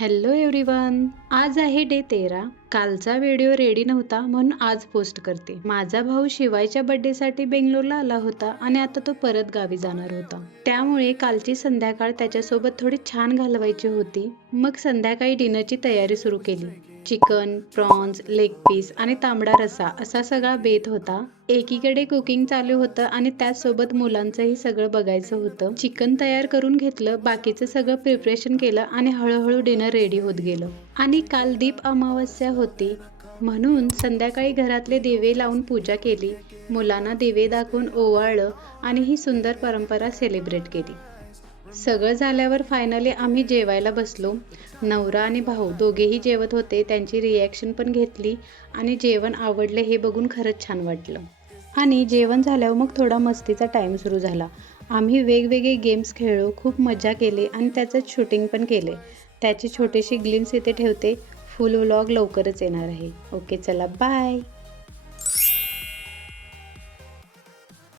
Hello everyone. आज आहे day 13. कालचा व्हिडिओ रेडी नव्हता म्हणून आज पोस्ट करते. माझा भाऊ शिवायच्या बर्थडेसाठी बेंगलोरला आला होता आणि आता तो परत गावी जाणार होता. त्यामुळे कालची संध्याकाळ त्याच्यासोबत थोडी छान घालवायची होती. मग संध्याकाळी डिनरची तयारी सुरू केली. चिकन, प्रॉन्स, लेग पीस आणि तांबडा रस्सा असा सगळा बेत होता. एकीकडे कुकिंग चालू होतं आणि त्याचसोबत मुलांचंही सगळं बघायचं होतं. चिकन तयार करून घेतलं, बाकीचं सगळं प्रिपरेशन केलं आणि हळूहळू डिनर रेडी होत गेलं. आणि काल दीप अमावस्या होती म्हणून संध्याकाळी घरातले दिवे लावून पूजा केली, मुलांना दिवे दाखवून ओवाळलं आणि ही सुंदर परंपरा सेलिब्रेट केली. सगळं झाल्यावर फायनली आम्ही जेवायला बसलो. नवरा आणि भाऊ दोघेही जेवत होते. त्यांची रिॲक्शन पण घेतली आणि जेवण आवडले हे बघून खरंच छान वाटलं. आणि जेवण झाल्यावर मग थोडा मस्तीचा टाईम सुरू झाला. आम्ही वेगवेगळे गेम्स खेळलो, खूप मजा केली आणि त्याचं शूटिंग पण केले. त्याची छोटीशी ग्लिम्स इथे ठेवते. फुल व्लॉग लवकरच येणार आहे. ओके, चला बाय.